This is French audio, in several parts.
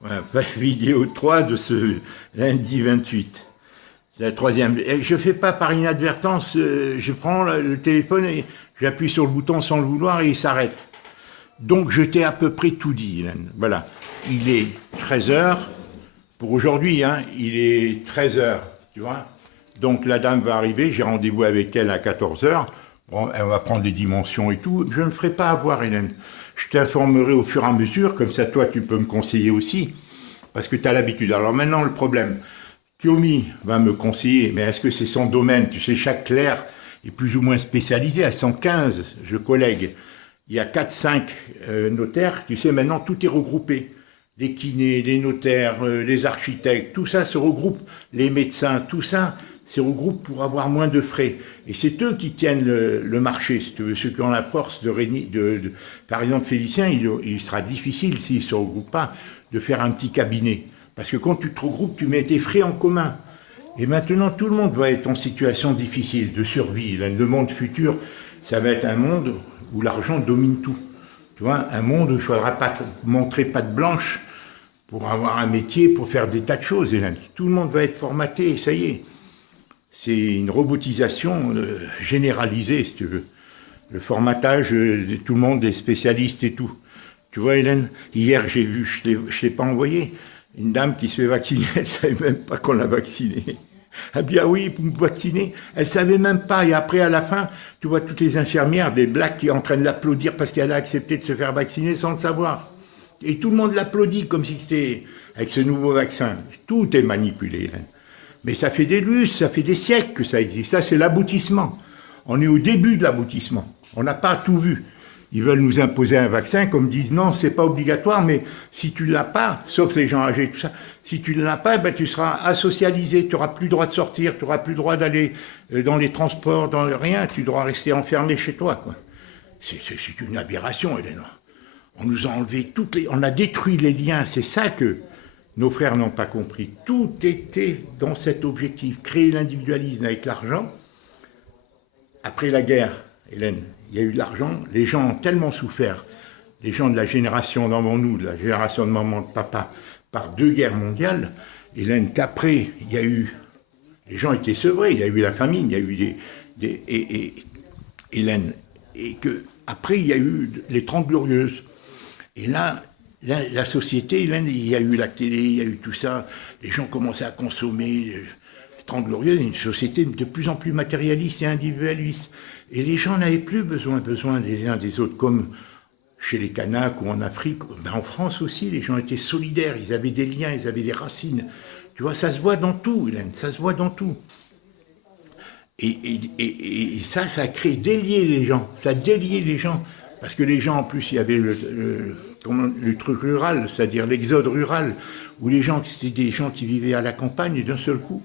Ouais, vidéo 3 de ce lundi 28. C'est la troisième. Et je ne fais pas par inadvertance, je prends le téléphone et j'appuie sur le bouton sans le vouloir et il s'arrête. Donc je t'ai à peu près tout dit, Hélène. Voilà. Il est 13 heures pour aujourd'hui, hein, il est 13 heures, tu vois. Donc la dame va arriver, j'ai rendez-vous avec elle à 14 heures. Bon, elle va prendre des dimensions et tout. Je ne me ferai pas avoir, Hélène. Je t'informerai au fur et à mesure, comme ça toi tu peux me conseiller aussi, parce que tu as l'habitude. Alors maintenant le problème, Kiomi va me conseiller, mais est-ce que c'est son domaine? Tu sais, chaque clerc est plus ou moins spécialisé. À 115, je collègue, il y a 4-5 notaires. Tu sais, maintenant tout est regroupé. Les kinés, les notaires, les architectes, tout ça se regroupe. Les médecins, tout ça se regroupe pour avoir moins de frais. Et c'est eux qui tiennent le marché, si tu veux, ceux qui ont la force de régner. Par exemple, Félicien, il sera difficile, s'il ne se regroupe pas, de faire un petit cabinet. Parce que quand tu te regroupes, tu mets tes frais en commun. Et maintenant, tout le monde va être en situation difficile de survie. Le monde futur, ça va être un monde où l'argent domine tout. Tu vois, un monde où il ne faudra pas montrer patte blanche pour avoir un métier, pour faire des tas de choses. Et là, tout le monde va être formaté, ça y est. C'est une robotisation généralisée, si tu veux. Le formatage de tout le monde, des spécialistes et tout. Tu vois, Hélène, hier, j'ai vu, je ne t'ai pas envoyé, une dame qui se fait vacciner, elle ne savait même pas qu'on l'a vaccinée. Elle dit, ah oui, pour me vacciner, elle ne savait même pas. Et après, à la fin, tu vois toutes les infirmières, des blacks qui sont en train de l'applaudir parce qu'elle a accepté de se faire vacciner sans le savoir. Et tout le monde l'applaudit comme si c'était avec ce nouveau vaccin. Tout est manipulé, Hélène. Mais ça fait des lustres, ça fait des siècles que ça existe. Ça, c'est l'aboutissement. On est au début de l'aboutissement. On n'a pas tout vu. Ils veulent nous imposer un vaccin, comme disent non, c'est pas obligatoire, mais si tu ne l'as pas, sauf les gens âgés, tout ça, si tu ne l'as pas, ben, tu seras asocialisé, tu n'auras plus le droit de sortir, tu n'auras plus le droit d'aller dans les transports, dans rien, tu devras rester enfermé chez toi, quoi. C'est une aberration, Hélène. On nous a enlevé on a détruit les liens, c'est ça que nos frères n'ont pas compris. Tout était dans cet objectif, créer l'individualisme avec l'argent. Après la guerre, Hélène, il y a eu de l'argent, les gens ont tellement souffert, les gens de la génération d'avant nous, de la génération de maman, de papa, par 2 guerres mondiales, Hélène, qu'après, il y a eu, les gens étaient sevrés, il y a eu la famine, il y a eu Hélène, et qu'après, il y a eu les 30 glorieuses. Et là, la société, Hélène, il y a eu la télé, il y a eu tout ça, les gens commençaient à consommer, les 30 glorieuses, une société de plus en plus matérialiste et individualiste. Et les gens n'avaient plus besoin des uns des autres, comme chez les Kanaks ou en Afrique. Ben en France aussi, les gens étaient solidaires, ils avaient des liens, ils avaient des racines. Tu vois, ça se voit dans tout, Hélène, ça se voit dans tout. Et ça a créé, délier les gens, ça a délié les gens. Parce que les gens, en plus, il y avait le truc rural, c'est-à-dire l'exode rural, où les gens, c'était des gens qui vivaient à la campagne, et d'un seul coup,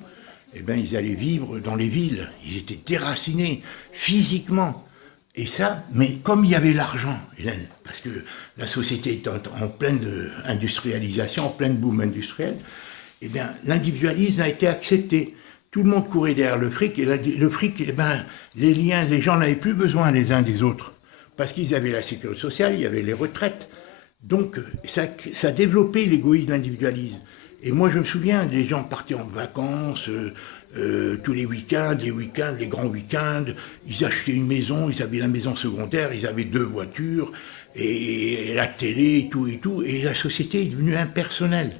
eh ben, ils allaient vivre dans les villes. Ils étaient déracinés physiquement. Et ça, mais comme il y avait l'argent, Hélène, parce que la société est en pleine industrialisation, en pleine boom industriel, eh bien, l'individualisme a été accepté. Tout le monde courait derrière le fric, et le fric, eh ben, les liens, les gens n'avaient plus besoin les uns des autres. Parce qu'ils avaient la sécurité sociale, il y avait les retraites. Donc, ça a développé l'égoïsme, l'individualisme. Et moi, je me souviens, les gens partaient en vacances tous les week-ends, les grands week-ends. Ils achetaient une maison, ils avaient la maison secondaire, ils avaient 2 voitures, et la télé, et tout, et tout. Et la société est devenue impersonnelle.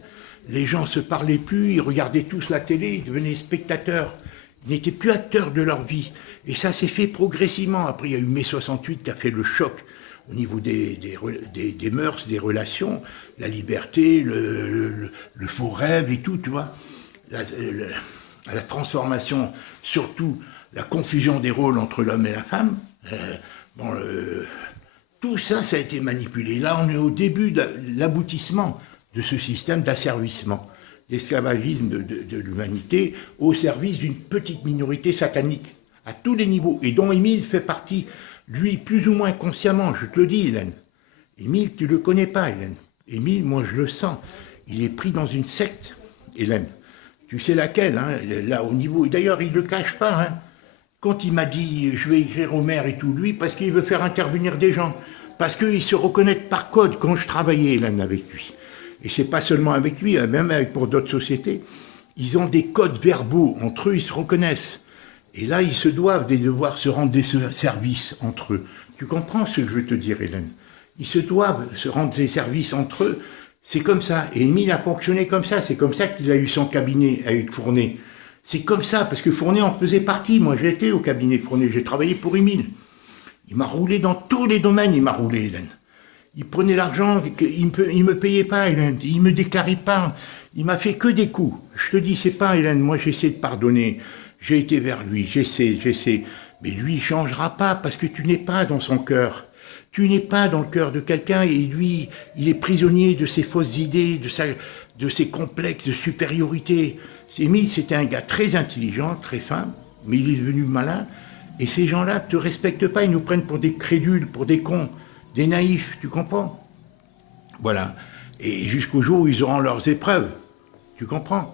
Les gens ne se parlaient plus, ils regardaient tous la télé, ils devenaient spectateurs. Ils n'étaient plus acteurs de leur vie. Et ça s'est fait progressivement. Après, il y a eu mai 68 qui a fait le choc au niveau des mœurs, des relations, la liberté, le faux rêve et tout, tu vois. La transformation, surtout la confusion des rôles entre l'homme et la femme. Tout ça, ça a été manipulé. Là, on est au début de l'aboutissement de ce système d'asservissement, d'esclavagisme de l'humanité au service d'une petite minorité satanique, à tous les niveaux, et dont Émile fait partie, lui, plus ou moins consciemment, je te le dis, Hélène. Émile, tu ne le connais pas, Hélène. Émile, moi, je le sens. Il est pris dans une secte, Hélène. Tu sais laquelle, hein, là, au niveau... D'ailleurs, il ne le cache pas, hein. Quand il m'a dit, je vais écrire au maire et tout, lui, parce qu'il veut faire intervenir des gens, parce qu'il se reconnaît par code quand je travaillais, Hélène, avec lui. Et c'est pas seulement avec lui, même pour d'autres sociétés. Ils ont des codes verbaux, entre eux, ils se reconnaissent. Et là, ils se doivent devoir se rendre des services entre eux. Tu comprends ce que je veux te dire, Hélène? Ils se doivent se rendre des services entre eux. C'est comme ça. Et Émile a fonctionné comme ça. C'est comme ça qu'il a eu son cabinet avec Fournet. C'est comme ça, parce que Fournet en faisait partie. Moi, j'étais au cabinet Fournet. J'ai travaillé pour Émile. Il m'a roulé dans tous les domaines, il m'a roulé, Hélène. Il prenait l'argent, il me payait pas, Hélène. Il me déclarait pas. Il m'a fait que des coups. Je te dis, c'est pas, Hélène, moi j'essaie de pardonner. J'ai été vers lui, j'essaie. Mais lui, il changera pas, parce que tu n'es pas dans son cœur. Tu n'es pas dans le cœur de quelqu'un, et lui, il est prisonnier de ses fausses idées, de ses complexes de supériorité. Émile, c'était un gars très intelligent, très fin, mais il est devenu malin. Et ces gens-là ne te respectent pas, ils nous prennent pour des crédules, pour des cons, des naïfs, tu comprends? Voilà. Et jusqu'au jour où ils auront leurs épreuves, tu comprends?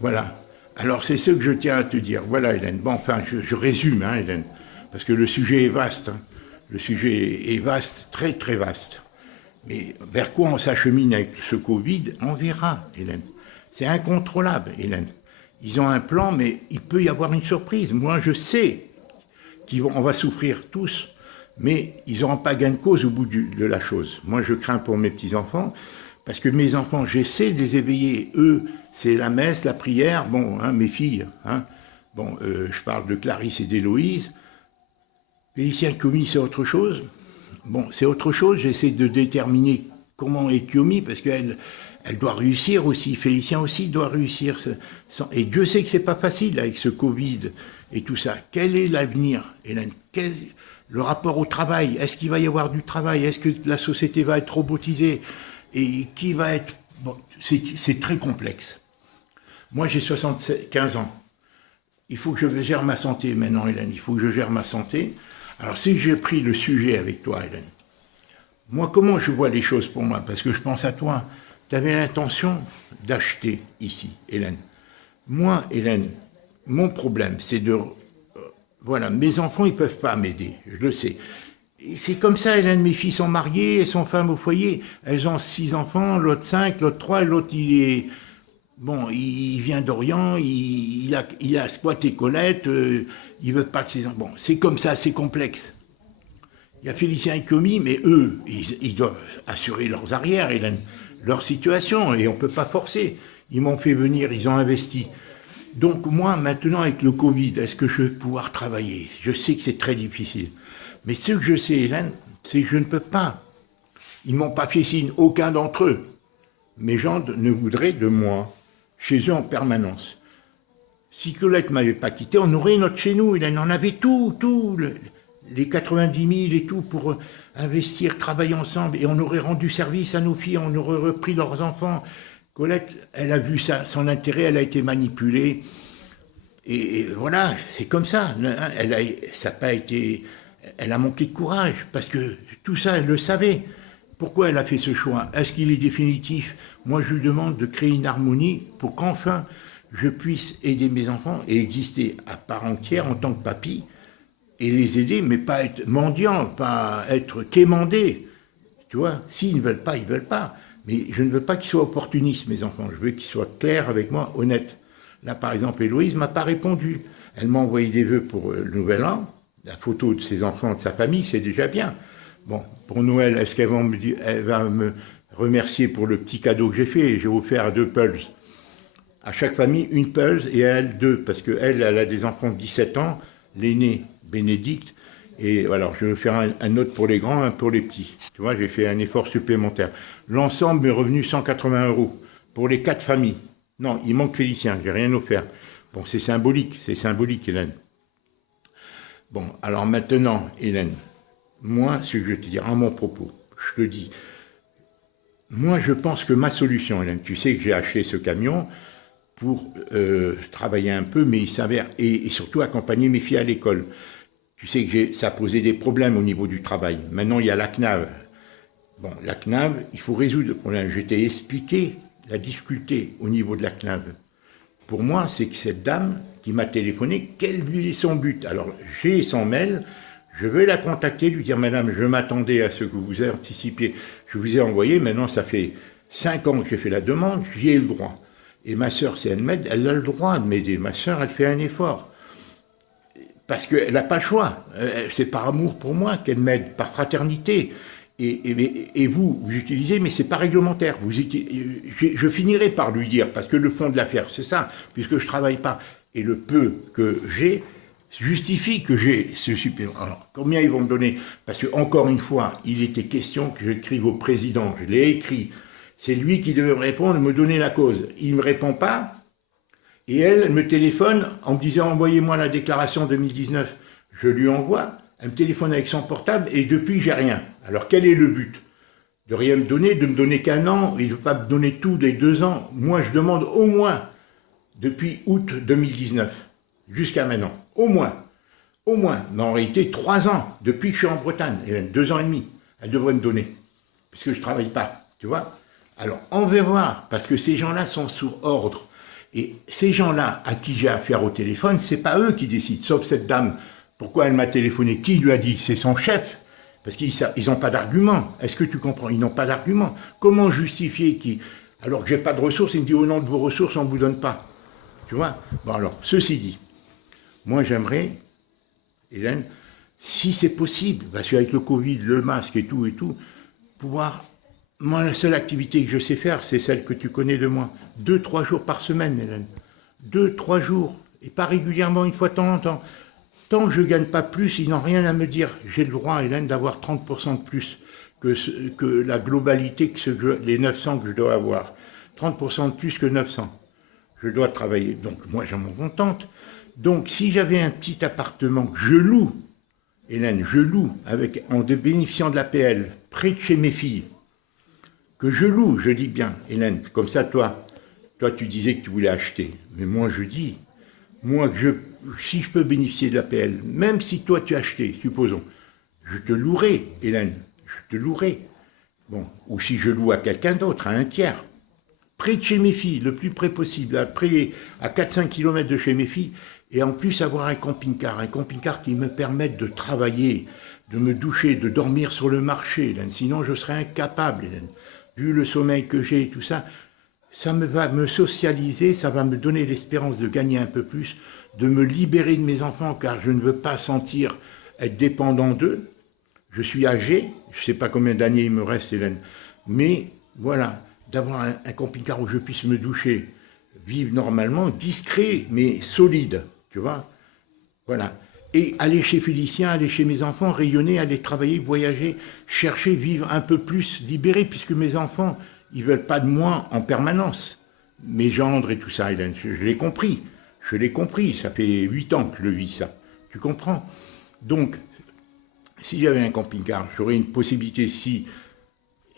Voilà. Alors c'est ce que je tiens à te dire. Voilà, Hélène. Bon, enfin, je résume, hein, Hélène, parce que le sujet est vaste. Hein. Le sujet est vaste, très très vaste. Mais vers quoi on s'achemine avec ce Covid, on verra, Hélène. C'est incontrôlable, Hélène. Ils ont un plan, mais il peut y avoir une surprise. Moi, je sais on va souffrir tous, mais ils n'auront pas gain de cause au bout de la chose. Moi, je crains pour mes petits-enfants, parce que mes enfants, j'essaie de les éveiller. Eux, c'est la messe, la prière, bon, hein, mes filles, hein, bon, je parle de Clarisse et d'Héloïse. Félicien Kiomi, c'est autre chose. Bon, c'est autre chose, j'essaie de déterminer comment est Kiomi, parce qu'elle doit réussir aussi, Félicien aussi doit réussir. Et Dieu sait que c'est pas facile avec ce Covid et tout ça. Quel est l'avenir, Hélène? Le rapport au travail, est-ce qu'il va y avoir du travail? Est-ce que la société va être robotisée? Et qui va être... Bon, c'est très complexe. Moi, j'ai 75 ans. Il faut que je gère ma santé maintenant, Hélène. Il faut que je gère ma santé. Alors, si j'ai pris le sujet avec toi, Hélène, moi, comment je vois les choses pour moi? Parce que je pense à toi. Tu avais l'intention d'acheter ici, Hélène. Moi, Hélène, mon problème, c'est de... voilà, mes enfants, ils ne peuvent pas m'aider, je le sais. C'est comme ça, Hélène, mes filles sont mariées, elles sont femmes au foyer. Elles ont 6 enfants, l'autre 5, l'autre 3, l'autre, il est... Bon, il vient d'Orient, il a squatté Colette, il veut pas que ses enfants... Bon, c'est comme ça, c'est complexe. Il y a Félicien et Kiomi, mais eux, ils doivent assurer leurs arrières, Hélène, leur situation, et on ne peut pas forcer. Ils m'ont fait venir, ils ont investi. Donc moi, maintenant, avec le Covid, est-ce que je vais pouvoir travailler? Je sais que c'est très difficile. Mais ce que je sais, Hélène, c'est que je ne peux pas. Ils ne m'ont pas fait signe, aucun d'entre eux. Mes gens ne voudraient de moi, chez eux en permanence. Si Colette ne m'avait pas quitté, on aurait notre chez nous, Hélène. On avait tout, les 90 000 et tout pour investir, travailler ensemble. Et on aurait rendu service à nos filles, on aurait repris leurs enfants. Colette, elle a vu ça, son intérêt, elle a été manipulée. Et voilà, c'est comme ça. Ça a pas été, elle a manqué de courage, parce que tout ça, elle le savait. Pourquoi elle a fait ce choix? Est-ce qu'il est définitif? Moi, je lui demande de créer une harmonie pour qu'enfin, je puisse aider mes enfants et exister à part entière en tant que papy, et les aider, mais pas être mendiant, pas être quémandé. Tu vois, s'ils ne veulent pas, ils ne veulent pas. Mais je ne veux pas qu'ils soient opportunistes, mes enfants. Je veux qu'ils soient clairs avec moi, honnêtes. Là, par exemple, Héloïse ne m'a pas répondu. Elle m'a envoyé des vœux pour le Nouvel An. La photo de ses enfants, de sa famille, c'est déjà bien. Bon, pour Noël, est-ce qu'elle va me remercier pour le petit cadeau que j'ai fait? J'ai offert 2 Pulse. À chaque famille, 1 Pulse et à elle 2. Parce qu'elle, elle a des enfants de 17 ans. L'aîné, Bénédicte. Et alors, je vais faire un autre pour les grands, un pour les petits. Tu vois, j'ai fait un effort supplémentaire. L'ensemble m'est revenu 180 € pour les 4 familles. Non, il manque Félicien, j'ai rien offert. Bon, c'est symbolique, Hélène. Bon, alors maintenant, Hélène, moi, ce que je vais te dire à mon propos, je te dis, moi, je pense que ma solution, Hélène, tu sais que j'ai acheté ce camion pour travailler un peu, mais il s'avère, et surtout accompagner mes filles à l'école. Tu sais que ça a posé des problèmes au niveau du travail. Maintenant, il y a la CNAV. Bon, la CNAV, il faut résoudre le problème. Je t'ai expliqué la difficulté au niveau de la CNAV. Pour moi, c'est que cette dame qui m'a téléphoné, quel est son but? Alors, j'ai son mail, je vais la contacter, lui dire, madame, je m'attendais à ce que vous anticipiez. Je vous ai envoyé, maintenant, ça fait 5 ans que j'ai fait la demande, j'y ai le droit. Et ma sœur, si elle m'aide, elle a le droit de m'aider. Ma sœur, elle fait un effort. Parce qu'elle n'a pas le choix. C'est par amour pour moi qu'elle m'aide, par fraternité. Et vous utilisez, mais c'est pas réglementaire. Je finirai par lui dire, parce que le fond de l'affaire, c'est ça, puisque je travaille pas. Et le peu que j'ai justifie que j'ai ce supplément. Alors, combien ils vont me donner? Parce que, encore une fois, il était question que j'écrive au président. Je l'ai écrit. C'est lui qui devait me répondre et me donner la cause. Il ne me répond pas. Et elle me téléphone en me disant « Envoyez-moi la déclaration 2019 ». Je lui envoie. Elle me téléphone avec son portable et depuis, j'ai rien. Alors, quel est le but? De rien me donner, de me donner qu'un an. Il ne veut pas me donner tous les 2 ans. Moi, je demande au moins depuis août 2019 jusqu'à maintenant. Au moins. Au moins. Mais en réalité, 3 ans depuis que je suis en Bretagne. Et 2 ans et demi. Elle devrait me donner. Puisque je ne travaille pas. Tu vois? Alors, on va voir. Parce que ces gens-là sont sous ordre. Et ces gens-là à qui j'ai affaire au téléphone, ce n'est pas eux qui décident. Sauf cette dame. Pourquoi elle m'a téléphoné? Qui lui a dit? C'est son chef. Parce qu'ils n'ont pas d'argument. Est-ce que tu comprends? Ils n'ont pas d'argument. Comment justifier qui, alors que j'ai pas de ressources, il me dit au nom de vos ressources, on ne vous donne pas. Tu vois? Bon alors, ceci dit, moi j'aimerais, Hélène, si c'est possible, parce qu'avec le Covid, le masque et tout, pouvoir, moi la seule activité que je sais faire, c'est celle que tu connais de moi. 2-3 jours par semaine, Hélène. 2-3 jours. Et pas régulièrement, une fois de temps en temps. Tant que je ne gagne pas plus, ils n'ont rien à me dire. J'ai le droit, Hélène, d'avoir 30% de plus que la globalité, les 900 que je dois avoir. 30% de plus que 900. Je dois travailler. Donc, moi, je m'en contente. Donc, si j'avais un petit appartement que je loue, Hélène, je loue, en bénéficiant de l'APL, près de chez mes filles, que je loue, je dis bien, Hélène, comme ça, toi, tu disais que tu voulais acheter. Mais moi, je dis, moi, si je peux bénéficier de l'APL, même si toi tu as acheté, supposons, je te louerai, Hélène, je te louerai. Bon, ou si je loue à quelqu'un d'autre, à un tiers, près de chez mes filles, le plus près possible, à 4-5 km de chez mes filles, et en plus avoir un camping-car qui me permette de travailler, de me doucher, de dormir sur le marché, Hélène, sinon je serais incapable, Hélène, vu le sommeil que j'ai et tout ça. Ça va me socialiser, ça va me donner l'espérance de gagner un peu plus, de me libérer de mes enfants, car je ne veux pas sentir être dépendant d'eux. Je suis âgé, je ne sais pas combien d'années il me reste, Hélène, mais voilà, d'avoir un camping-car où je puisse me doucher, vivre normalement, discret, mais solide, tu vois, voilà. Et aller chez Félicien, aller chez mes enfants, rayonner, aller travailler, voyager, chercher, vivre un peu plus libéré, puisque mes enfants, ils ne veulent pas de moi en permanence. Mes gendres et tout ça, Hélène, je l'ai compris. Je l'ai compris, ça fait 8 ans que je le vis, ça. Tu comprends? Donc, si j'avais un camping-car, j'aurais une possibilité, si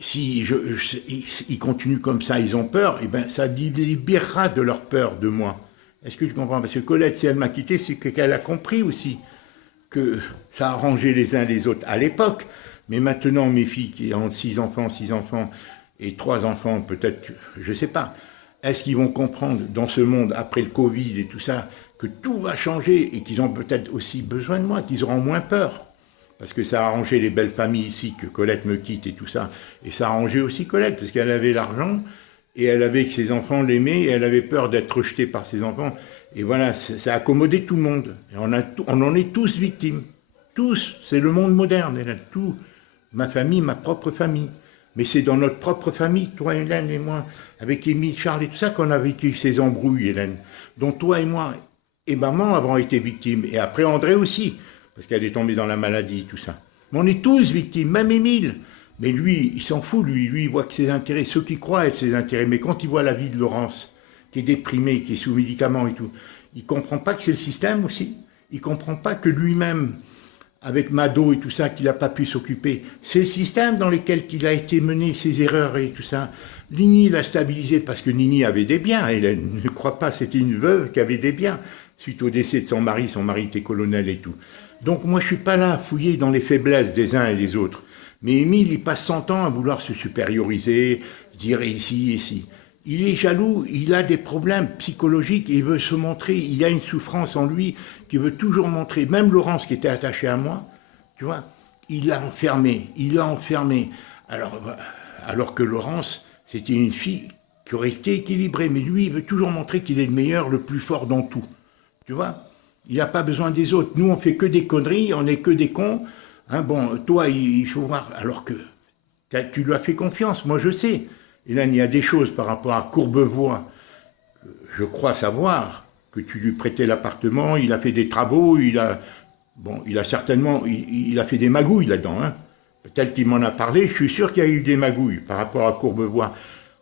ils continuent comme ça, ils ont peur, et ben ça les libérera de leur peur de moi. Est-ce que tu comprends? Parce que Colette, si elle m'a quitté, c'est qu'elle a compris aussi que ça arrangeait les uns les autres à l'époque. Mais maintenant, mes filles qui ont 6 enfants, et 3 enfants, peut-être, je ne sais pas, est-ce qu'ils vont comprendre dans ce monde, après le Covid et tout ça, que tout va changer et qu'ils ont peut-être aussi besoin de moi, qu'ils auront moins peur? Parce que ça a arrangé les belles familles ici, que Colette me quitte et tout ça. Et ça a arrangé aussi Colette, parce qu'elle avait l'argent, et elle avait que ses enfants l'aimaient, et elle avait peur d'être rejetée par ses enfants. Et voilà, ça a accommodé tout le monde. Et on en est tous victimes. Tous, c'est le monde moderne, Hélène. Tout, ma famille, ma propre famille. Mais c'est dans notre propre famille, toi, Hélène, et moi, avec Émile, Charles et tout ça, qu'on a vécu ces embrouilles, Hélène. Dont toi et moi, et maman avons été victimes. Et après André aussi, parce qu'elle est tombée dans la maladie, tout ça. Mais on est tous victimes, même Émile. Mais lui, il s'en fout, lui, il voit que ses intérêts, ceux qui croient être ses intérêts. Mais quand il voit la vie de Laurence, qui est déprimée, qui est sous médicaments et tout, il ne comprend pas que c'est le système aussi. Il ne comprend pas que lui-même, avec Mado et tout ça, qu'il n'a pas pu s'occuper, c'est le système dans lequel il a été mené, ses erreurs et tout ça. Nini l'a stabilisé parce que Nini avait des biens, Hélène. Ne crois pas, c'était une veuve qui avait des biens. Suite au décès de son mari était colonel et tout. Donc moi, je ne suis pas là à fouiller dans les faiblesses des uns et des autres. Mais Émile, il passe son temps à vouloir se supérioriser, dire ici, ici. Il est jaloux, il a des problèmes psychologiques, il veut se montrer, il y a une souffrance en lui qu'il veut toujours montrer. Même Laurence, qui était attachée à moi, tu vois, il l'a enfermé. Alors que Laurence, C'était une fille qui aurait été équilibrée, mais lui, il veut toujours montrer qu'il est le meilleur, le plus fort dans tout. Tu vois? Il n'a pas besoin des autres. Nous, on fait que des conneries, on n'est que des cons. Hein, bon, toi, il faut voir, alors que tu lui as fait confiance, moi je sais. Et là, il y a des choses par rapport à Courbevoie, je crois savoir que tu lui prêtais l'appartement, il a fait des travaux, il a certainement, il a fait des magouilles là-dedans. Hein. Peut-être qu'il m'en a parlé, je suis sûr qu'il y a eu des magouilles par rapport à Courbevoie,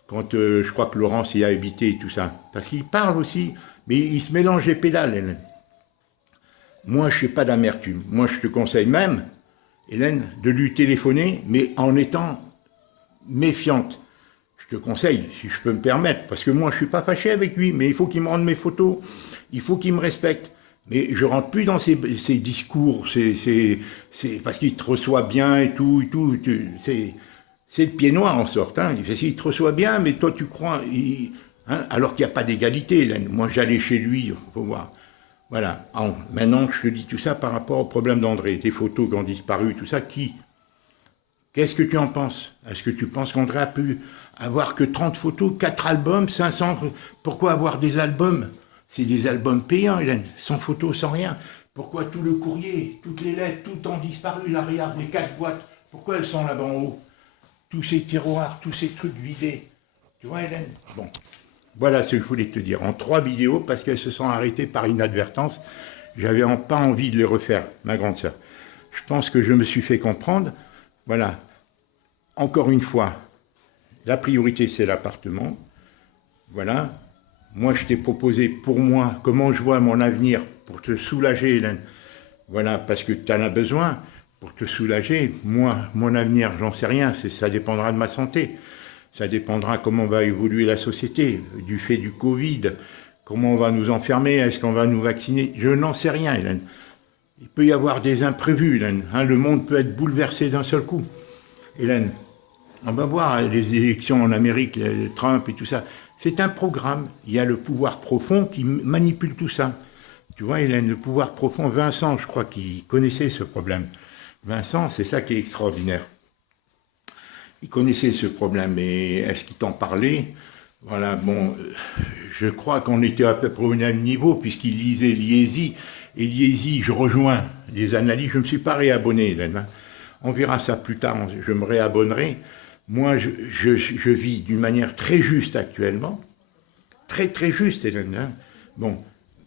quand je crois que Laurence y a habité et tout ça. Parce qu'il parle aussi, mais il se mélange les pédales, Hélène. Moi, je n'ai pas d'amertume. Moi, je te conseille même, Hélène, de lui téléphoner, mais en étant méfiante. Je te conseille, si je peux me permettre, parce que moi, je ne suis pas fâché avec lui, mais il faut qu'il me rende mes photos, il faut qu'il me respecte. Mais je ne rentre plus dans ses discours, parce qu'il te reçoit bien et tout, c'est le pied noir en sorte. Hein. Il te reçoit bien, mais toi, tu crois, hein, alors qu'il n'y a pas d'égalité, Hélène. Moi, j'allais chez lui, il faut voir. Voilà. Alors, maintenant, je te dis tout ça par rapport au problème d'André, tes photos qui ont disparu, tout ça, qu'est-ce que tu en penses? Est-ce que tu penses qu'André a pu avoir que 30 photos, 4 albums, 500? Pourquoi avoir des albums? C'est des albums payants, Hélène, sans photos, sans rien. Pourquoi tout le courrier, toutes les lettres, tout ont disparu? Là, regarde, les 4 boîtes, pourquoi elles sont là-bas en haut? Tous ces tiroirs, tous ces trucs vidés. Tu vois, Hélène? Bon. Voilà ce que je voulais te dire, en 3 vidéos, parce qu'elles se sont arrêtées par inadvertance. J'avais pas envie de les refaire, ma grande sœur. Je pense que je me suis fait comprendre. Voilà. Encore une fois, la priorité, c'est l'appartement. Voilà. Moi, je t'ai proposé, pour moi, comment je vois mon avenir, pour te soulager, Hélène. Voilà, parce que tu en as besoin, pour te soulager. Moi, mon avenir, j'en sais rien, ça dépendra de ma santé. Ça dépendra comment va évoluer la société, du fait du Covid, comment on va nous enfermer, est-ce qu'on va nous vacciner? Je n'en sais rien, Hélène. Il peut y avoir des imprévus, Hélène. Hein, le monde peut être bouleversé d'un seul coup. Hélène, on va voir les élections en Amérique, Trump et tout ça. C'est un programme. Il y a le pouvoir profond qui manipule tout ça. Tu vois, Hélène, le pouvoir profond, Vincent, je crois qu'il connaissait ce problème. Vincent, c'est ça qui est extraordinaire. Il connaissait ce problème, mais est-ce qu'il t'en parlait? Voilà, bon, je crois qu'on était à peu près au même niveau, puisqu'il lisait Liesi, et Liesi, je rejoins les analyses, je ne me suis pas réabonné, Hélène. Hein. On verra ça plus tard, je me réabonnerai. Moi, je vis d'une manière très juste actuellement, très très juste, Hélène. Hein. Bon,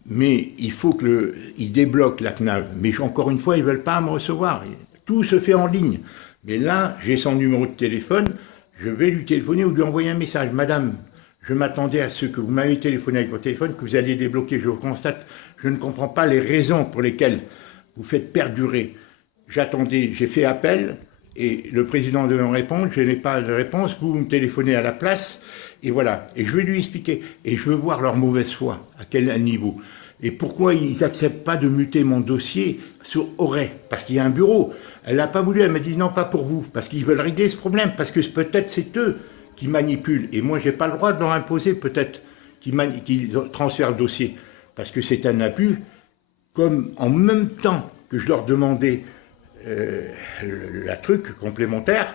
mais il faut qu'il débloque la CNAV, mais encore une fois, ils ne veulent pas me recevoir. Tout se fait en ligne. Mais là, j'ai son numéro de téléphone, je vais lui téléphoner ou lui envoyer un message. Madame, je m'attendais à ce que vous m'avez téléphoné avec votre téléphone, que vous alliez débloquer. Je constate, je ne comprends pas les raisons pour lesquelles vous faites perdurer. J'attendais, j'ai fait appel et le président devait me répondre. Je n'ai pas de réponse, vous me téléphonez à la place et voilà. Et je vais lui expliquer. Et je veux voir leur mauvaise foi, à quel niveau. Et pourquoi ils n'acceptent pas de muter mon dossier sur Auray? Parce qu'il y a un bureau. Elle n'a pas voulu, elle m'a dit non, pas pour vous. Parce qu'ils veulent régler ce problème, parce que peut-être c'est eux qui manipulent. Et moi, je n'ai pas le droit de leur imposer peut-être qu'ils transfèrent le dossier. Parce que c'est un abus, comme en même temps que je leur demandais la truc complémentaire,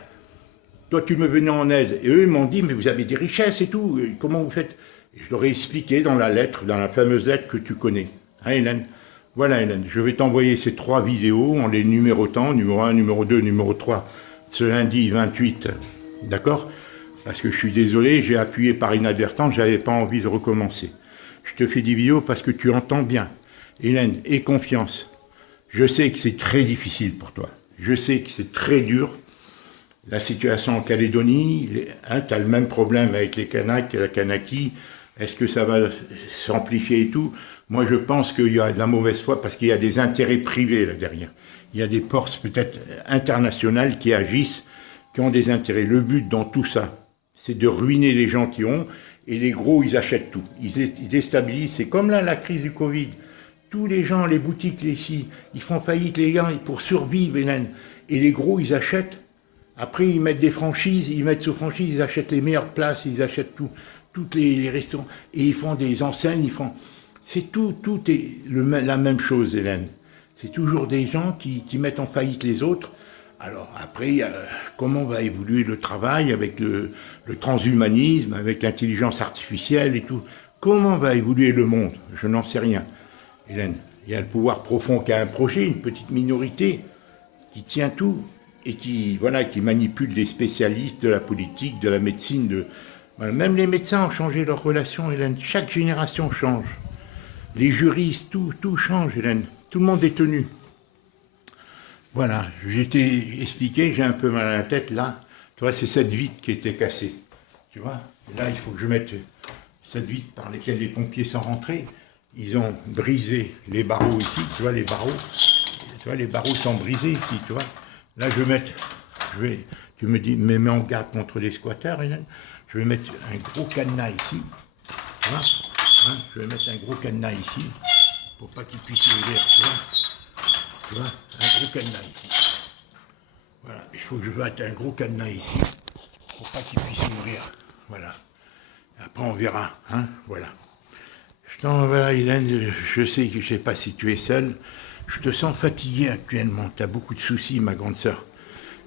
toi tu me venais en aide. Et eux m'ont dit, mais vous avez des richesses et tout, comment vous faites? Je leur ai expliqué dans la lettre, dans la fameuse lettre que tu connais. Hein, Hélène? Voilà, Hélène, je vais t'envoyer ces 3 vidéos en les numérotant, numéro 1, numéro 2, numéro 3, ce lundi 28, d'accord? Parce que je suis désolé, j'ai appuyé par inadvertance, je n'avais pas envie de recommencer. Je te fais des vidéos parce que tu entends bien. Hélène, aie confiance. Je sais que c'est très difficile pour toi. Je sais que c'est très dur. La situation en Calédonie, hein, tu as le même problème avec les Kanaks et la Kanaki. Est-ce que ça va s'amplifier et tout? Moi, je pense qu'il y a de la mauvaise foi parce qu'il y a des intérêts privés là derrière. Il y a des forces peut-être internationales qui agissent, qui ont des intérêts. Le but dans tout ça, c'est de ruiner les gens qui ont, et les gros, ils achètent tout. Ils déstabilisent. C'est comme là, la crise du Covid. Tous les gens, les boutiques, ils font faillite, les gars, pour survivre, Hélène. Et les gros, ils achètent. Après, ils mettent des franchises, ils mettent sous franchise, ils achètent les meilleures places, ils achètent tout, toutes les restaurants, et ils font des enseignes, ils font... C'est tout est la même chose, Hélène. C'est toujours des gens qui mettent en faillite les autres. Alors après, comment va évoluer le travail avec le transhumanisme avec l'intelligence artificielle et tout. Comment va évoluer le monde? Je n'en sais rien, Hélène. Il y a le pouvoir profond qui a un projet, une petite minorité qui tient tout et qui, voilà, qui manipule les spécialistes de la politique, de la médecine. Voilà. Même les médecins ont changé leurs relations, Hélène. Chaque génération change. Les juristes, tout change, Hélène. Tout le monde est tenu. Voilà, j'ai expliqué, j'ai un peu mal à la tête là. Tu vois, c'est cette vitre qui était cassée. Tu vois, et là, il faut que je mette cette vitre par laquelle les pompiers sont rentrés. Ils ont brisé les barreaux ici, tu vois, les barreaux. Tu vois, les barreaux sont brisés ici, tu vois. Là, tu me dis, mais mets en garde contre les squatteurs, Hélène. Je vais mettre un gros cadenas ici. Tu vois, hein, je vais mettre un gros cadenas ici, pour pas qu'ils puissent ouvrir, tu vois. Tu vois, un gros cadenas ici. Voilà, il faut que je mette un gros cadenas ici, pour pas qu'ils puissent ouvrir. Voilà. Après, on verra, hein, voilà. Voilà, Hélène, je sais que je ne sais pas si tu es seule. Je te sens fatiguée actuellement. Tu as beaucoup de soucis, ma grande sœur.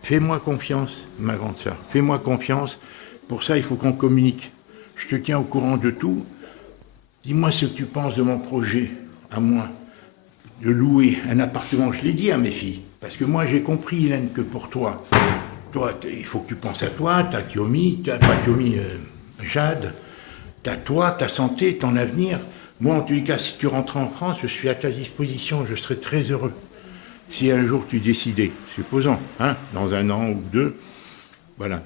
Fais-moi confiance, ma grande sœur. Fais-moi confiance. Pour ça, il faut qu'on communique. Je te tiens au courant de tout. Dis-moi ce que tu penses de mon projet, à moi, de louer un appartement. Je l'ai dit à mes filles. Parce que moi, j'ai compris, Hélène, que pour toi, il faut que tu penses à toi. Tu as Kyomi, Jade. Tu as toi, ta santé, ton avenir. Moi, en tous les cas, si tu rentres en France, je suis à ta disposition. Je serai très heureux. Si un jour tu décidais, supposons, hein, dans 1 an ou 2, voilà.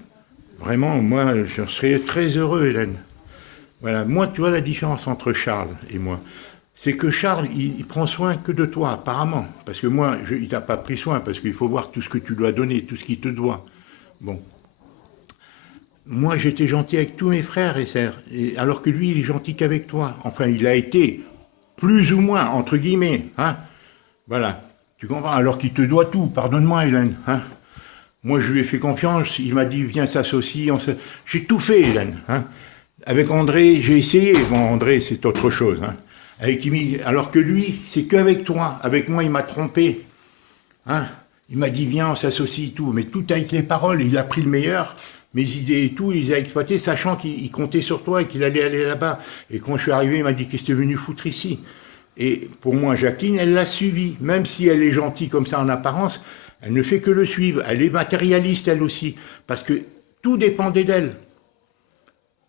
Vraiment, moi, je serais très heureux, Hélène. Voilà. Moi, tu vois la différence entre Charles et moi. C'est que Charles, il prend soin que de toi, apparemment. Parce que moi, il t'a pas pris soin, parce qu'il faut voir tout ce que tu dois donner, tout ce qu'il te doit. Bon. Moi, j'étais gentil avec tous mes frères et sœurs, alors que lui, il est gentil qu'avec toi. Enfin, il a été plus ou moins, entre guillemets, hein. Voilà, tu comprends, alors qu'il te doit tout. Pardonne-moi, Hélène, hein. Moi, je lui ai fait confiance, il m'a dit, viens s'associer. J'ai tout fait, Hélène, hein. Avec André, j'ai essayé. Bon, André, c'est autre chose, hein. Avec Émile, alors que lui, c'est qu'avec toi. Avec moi, il m'a trompé, hein. Il m'a dit, viens, on s'associe, tout. Mais tout avec les paroles, il a pris le meilleur. Mes idées et tout, il les a exploitées, sachant qu'il comptait sur toi et qu'il allait aller là-bas. Et quand je suis arrivé, il m'a dit, qu'est-ce que tu es venu foutre ici? Et pour moi, Jacqueline, elle l'a suivi. Même si elle est gentille comme ça en apparence, elle ne fait que le suivre. Elle est matérialiste, elle aussi. Parce que tout dépendait d'elle.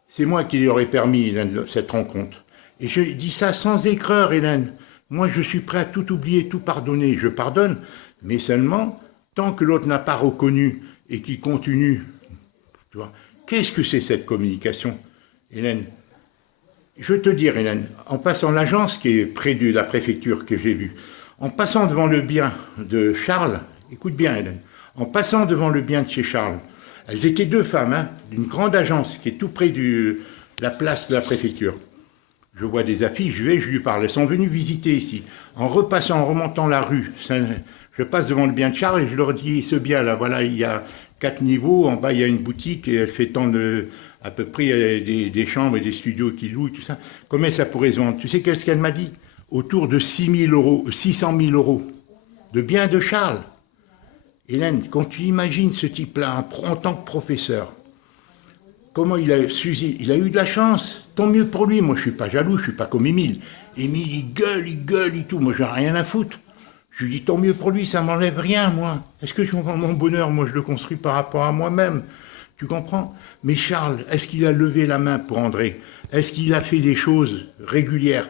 C'est moi qui lui aurais permis, Hélène, cette rencontre. Et je dis ça sans écreur, Hélène. Moi, je suis prêt à tout oublier, tout pardonner. Je pardonne, mais seulement tant que l'autre n'a pas reconnu et qu'il continue. Qu'est-ce que c'est cette communication, Hélène? Je veux te dire, Hélène, en passant l'agence qui est près de la préfecture que j'ai vue, en passant devant le bien de Charles, écoute bien, Hélène, en passant devant le bien de chez Charles, elles étaient 2 femmes, hein, d'une grande agence qui est tout près de la place de la préfecture. Je vois des affiches, je lui parle. Elles sont venues visiter ici. En repassant, en remontant la rue, je passe devant le bien de Charles et je leur dis, ce bien-là, voilà, il y a 4 niveaux, en bas il y a une boutique et elle fait tant de, à peu près des chambres et des studios qui louent, tout ça. Combien ça pourrait se vendre? Tu sais qu'est-ce qu'elle m'a dit? Autour de 600 000 euros de biens de Charles. Hélène, quand tu imagines ce type-là en tant que professeur, comment il a eu de la chance, tant mieux pour lui. Moi je ne suis pas jaloux, je ne suis pas comme Émile. Émile il gueule et tout, moi j'en ai rien à foutre. Je lui dis, tant mieux pour lui, ça ne m'enlève rien, moi. Est-ce que mon bonheur, moi, je le construis par rapport à moi-même? Tu comprends? Mais Charles, est-ce qu'il a levé la main pour André? Est-ce qu'il a fait des choses régulières?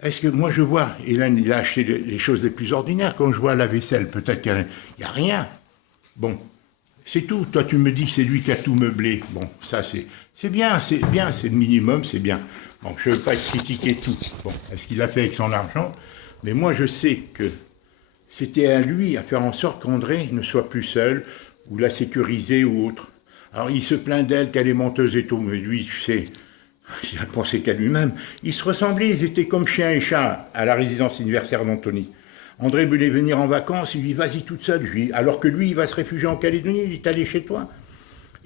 Est-ce que, moi, je vois, Hélène, il a acheté les choses les plus ordinaires. Quand je vois la vaisselle, peut-être qu'il n'y a rien. Bon, c'est tout. Toi, tu me dis que c'est lui qui a tout meublé. Bon, ça, c'est bien, c'est le minimum, c'est bien. Bon, je ne veux pas critiquer tout. Bon, est-ce qu'il l'a fait avec son argent? Mais moi, je sais que c'était à lui à faire en sorte qu'André ne soit plus seul, ou la sécuriser ou autre. Alors il se plaint d'elle, qu'elle est menteuse et tout, mais lui, tu sais, il a pensé qu'à lui-même. Ils se ressemblaient, ils étaient comme chien et chat à la résidence universitaire d'Antony. André voulait venir en vacances, il lui dit vas-y toute seule, alors que lui, il va se réfugier en Calédonie, il est allé chez toi.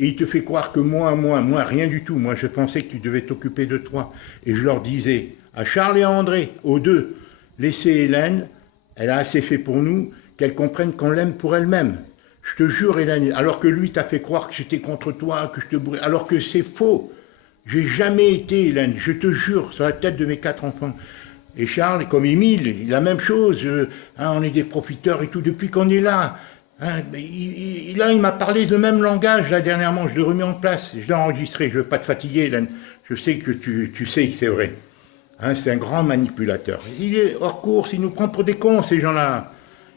Et il te fait croire que moi, rien du tout. Moi, je pensais que tu devais t'occuper de toi. Et je leur disais, à Charles et à André, aux deux, laissez Hélène. Elle a assez fait pour nous, qu'elle comprenne qu'on l'aime pour elle-même. Je te jure, Hélène, alors que lui t'a fait croire que j'étais contre toi, que je te bourrais, alors que c'est faux. J'ai jamais été, Hélène, je te jure, sur la tête de mes 4 enfants. Et Charles, comme Émile, la même chose. On est des profiteurs et tout, depuis qu'on est là. Hein, il m'a parlé le même langage, là, dernièrement. Je l'ai remis en place. Je l'ai enregistré. Je ne veux pas te fatiguer, Hélène. Je sais que tu sais que c'est vrai. Hein, c'est un grand manipulateur. Il est hors course, il nous prend pour des cons, ces gens-là.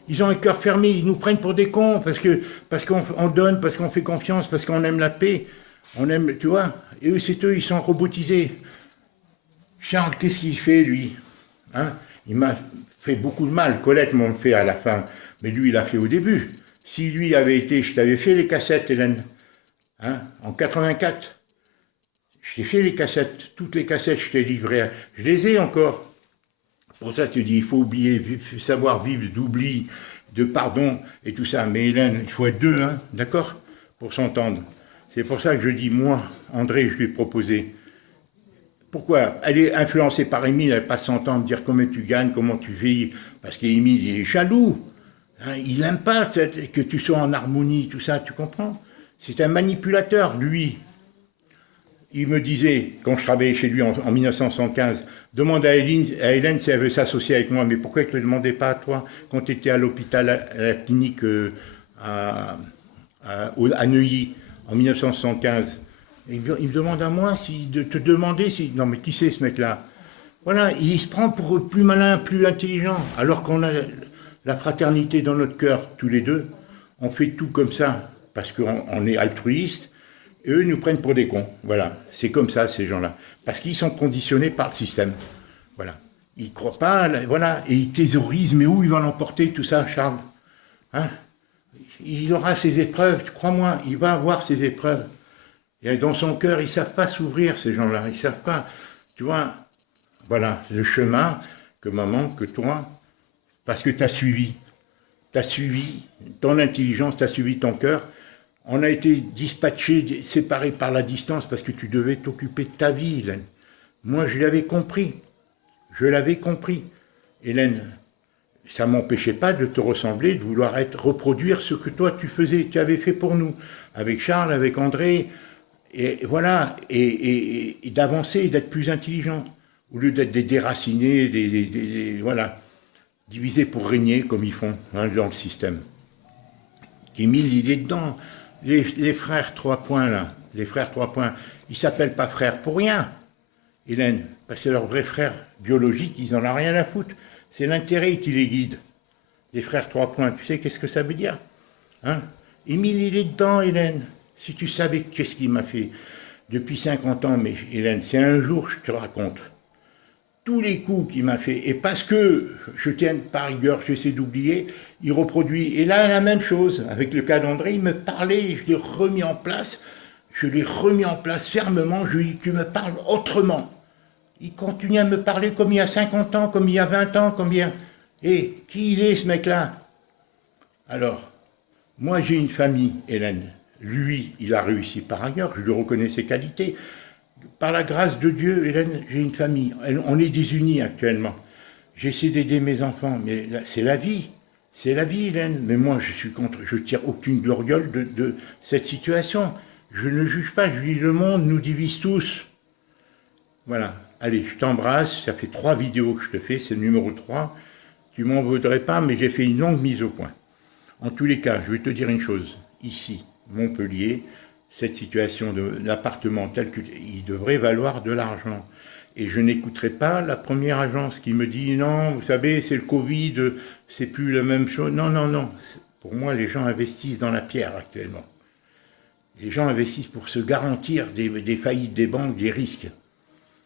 Ils ont un cœur fermé, ils nous prennent pour des cons parce qu'on donne, parce qu'on fait confiance, parce qu'on aime la paix. On aime, tu vois. Et eux, c'est eux, ils sont robotisés. Charles, qu'est-ce qu'il fait, lui? Hein, il m'a fait beaucoup de mal. Colette m'en fait à la fin, mais lui, il a fait au début. Si lui avait été, je t'avais fait les cassettes, Hélène, hein, en 84. Je t'ai fait les cassettes, toutes les cassettes, je t'ai livré. Je les ai encore. Pour ça, tu dis, il faut oublier, savoir vivre d'oubli, de pardon et tout ça. Mais Hélène, il faut être deux, hein, d'accord, pour s'entendre. C'est pour ça que je dis, moi, André, je lui ai proposé. Pourquoi? Elle est influencée par Émile, elle passe son temps à me dire comment tu gagnes, comment tu vis, parce qu'Émile, il est jaloux. Hein, il n'aime pas que tu sois en harmonie, tout ça, tu comprends? C'est un manipulateur, lui. Il me disait, quand je travaillais chez lui en 1975, demande à Hélène si elle veut s'associer avec moi. Mais pourquoi tu ne le demandais pas à toi, quand tu étais à l'hôpital, à la clinique à Neuilly, en 1975? Il me demande à moi de te demander si... Non, mais qui c'est ce mec-là? Voilà, il se prend pour plus malin, plus intelligent, alors qu'on a la fraternité dans notre cœur, tous les deux. On fait tout comme ça, parce qu'on est altruiste, et eux nous prennent pour des cons. Voilà, c'est comme ça, ces gens-là. Parce qu'ils sont conditionnés par le système. Voilà. Ils ne croient pas, voilà, et ils thésaurisent, mais où il va l'emporter, tout ça, Charles? Hein? Il aura ses épreuves, crois-moi, il va avoir ses épreuves. Et dans son cœur, ils ne savent pas s'ouvrir, ces gens-là. Ils ne savent pas. Tu vois, voilà, le chemin que maman, que toi, parce que tu as suivi. Tu as suivi ton intelligence, tu as suivi ton cœur. On a été dispatchés, séparés par la distance parce que tu devais t'occuper de ta vie, Hélène. Moi, je l'avais compris. Je l'avais compris, Hélène. Ça ne m'empêchait pas de te ressembler, de vouloir reproduire ce que toi, tu faisais, tu avais fait pour nous. Avec Charles, avec André... Et voilà, et d'avancer, d'être plus intelligent, au lieu d'être des déracinés, voilà, divisés pour régner comme ils font hein, dans le système. Émile, il est dedans. Les frères 3 points, là, les frères 3 points, ils ne s'appellent pas frères pour rien, Hélène, parce que leurs vrais frères biologiques, ils n'en ont rien à foutre. C'est l'intérêt qui les guide. Les frères 3 points, tu sais qu'est-ce que ça veut dire hein? Émile, il est dedans, Hélène. Si tu savais qu'est-ce qu'il m'a fait depuis 50 ans, mais Hélène, c'est un jour, je te raconte, tous les coups qu'il m'a fait, et parce que je tiens par rigueur, j'essaie d'oublier, il reproduit. Et là, la même chose, avec le cas d'André, il me parlait, je l'ai remis en place fermement, je lui ai dit, tu me parles autrement. Il continue à me parler comme il y a 50 ans, comme il y a 20 ans, comme il y a... Et qui il est, ce mec-là? Alors, moi, j'ai une famille, Hélène. Lui, il a réussi par ailleurs, je lui reconnais ses qualités. Par la grâce de Dieu, Hélène, j'ai une famille. On est désunis actuellement. J'essaie d'aider mes enfants, mais c'est la vie. C'est la vie, Hélène. Mais moi, je suis contre, je ne tire aucune gloriole de cette situation. Je ne juge pas, je dis le monde nous divise tous. Voilà. Allez, je t'embrasse. Ça fait 3 vidéos que je te fais, c'est le numéro 3. Tu m'en voudrais pas, mais j'ai fait une longue mise au point. En tous les cas, je vais te dire une chose. Ici, Montpellier, cette situation de l'appartement tel qu'il devrait valoir de l'argent. Et je n'écouterai pas la première agence qui me dit « Non, vous savez, c'est le Covid, c'est plus la même chose. » Non, non, non. Pour moi, les gens investissent dans la pierre actuellement. Les gens investissent pour se garantir des faillites des banques, des risques.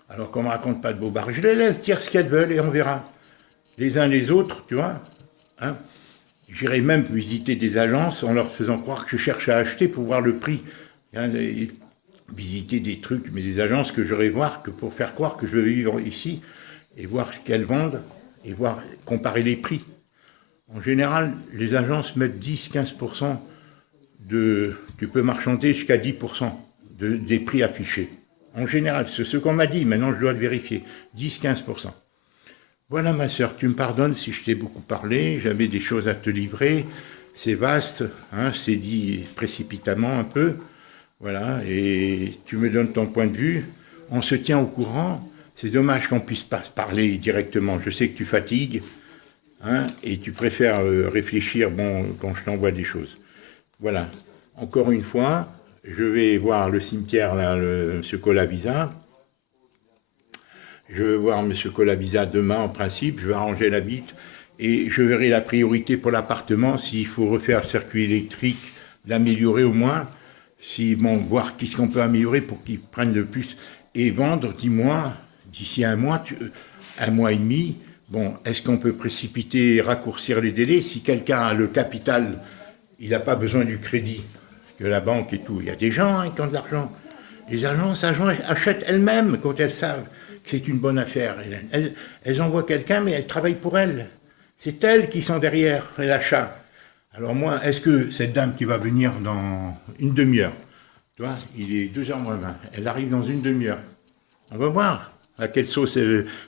Alors qu'on ne me raconte pas de bobards. Je les laisse dire ce qu'elles veulent et on verra. Les uns les autres, tu vois, hein. J'irais même visiter des agences en leur faisant croire que je cherche à acheter pour voir le prix. Hein, visiter des trucs, mais des agences que j'aurais voir que pour faire croire que je vais vivre ici et voir ce qu'elles vendent et voir comparer les prix. En général, les agences mettent 10-15% de... Tu peux marchander jusqu'à 10% des prix affichés. En général, c'est ce qu'on m'a dit, maintenant je dois le vérifier. 10-15%. Voilà ma sœur, tu me pardonnes si je t'ai beaucoup parlé, j'avais des choses à te livrer, c'est vaste, hein, c'est dit précipitamment un peu, voilà, et tu me donnes ton point de vue, on se tient au courant. C'est dommage qu'on puisse pas se parler directement. Je sais que tu fatigues, hein, et tu préfères réfléchir, bon, quand je t'envoie des choses. Voilà. Encore une fois, je vais voir le cimetière, là, M. Colavisa. Je vais voir M. Colavisa demain, en principe. Je vais arranger la bite. Et je verrai la priorité pour l'appartement, s'il faut refaire le circuit électrique, l'améliorer au moins. Si, bon, voir qu'est-ce qu'on peut améliorer pour qu'ils prennent le plus. Et vendre, dis-moi, d'ici un mois et demi, bon, est-ce qu'on peut précipiter et raccourcir les délais? Si quelqu'un a le capital, il n'a pas besoin du crédit, que la banque et tout. Il y a des gens, hein, qui ont de l'argent. Les agences achètent elles-mêmes quand elles savent que c'est une bonne affaire. Elles envoient quelqu'un, mais elles travaillent pour elles. C'est elles qui sont derrière l'achat. Alors moi, est-ce que cette dame qui va venir dans une demi-heure, tu vois, il est 2h moins 20, elle arrive dans une demi-heure. On va voir à quelle sauce,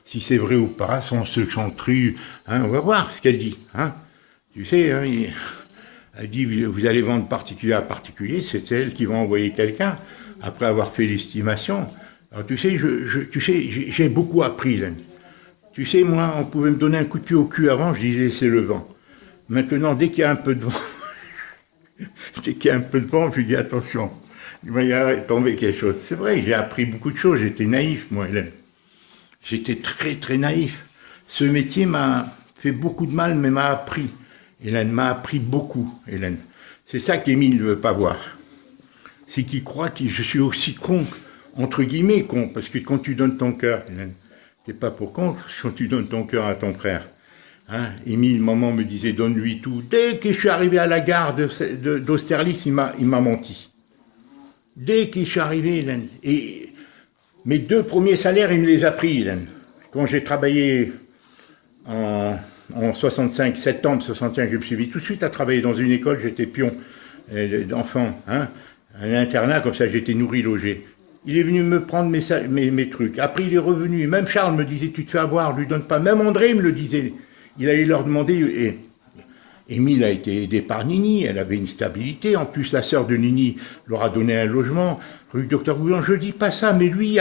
si c'est vrai ou pas, son chanterie, hein, on va voir ce qu'elle dit. Hein. Tu sais, hein, elle dit, vous allez vendre particulier à particulier, c'est elle qui va envoyer quelqu'un, après avoir fait l'estimation. Alors tu sais, j'ai beaucoup appris, là. Tu sais, moi, on pouvait me donner un coup de pied au cul avant, je disais, c'est le vent. Maintenant, dès qu'il y a un peu de vent, je lui dis, attention, il va y tomber quelque chose. C'est vrai, j'ai appris beaucoup de choses, j'étais naïf, moi, Hélène. J'étais très, très naïf. Ce métier m'a fait beaucoup de mal, mais m'a appris. Hélène m'a appris beaucoup, Hélène. C'est ça qu'Émile ne veut pas voir. C'est qu'il croit que je suis aussi con, entre guillemets con, parce que quand tu donnes ton cœur, Hélène, t'es pas pour con quand tu donnes ton cœur à ton frère. Hein, Émile, maman me disait, donne-lui tout. Dès que je suis arrivé à la gare d'Austerlitz, il m'a menti. Dès que je suis arrivé, Hélène. Et mes 2 premiers salaires, il me les a pris, Hélène. Quand j'ai travaillé en 65, septembre 65, je me suis mis tout de suite à travailler dans une école, j'étais pion d'enfant, hein, un internat, comme ça j'étais nourri, logé. Il est venu me prendre mes trucs. Après, il est revenu. Même Charles me disait, tu te fais avoir, lui donne pas. Même André me le disait. Il allait leur demander. Et Émile a été aidé par Nini. Elle avait une stabilité. En plus, la sœur de Nini leur a donné un logement. Rue Docteur Bouillon, je dis pas ça, mais lui,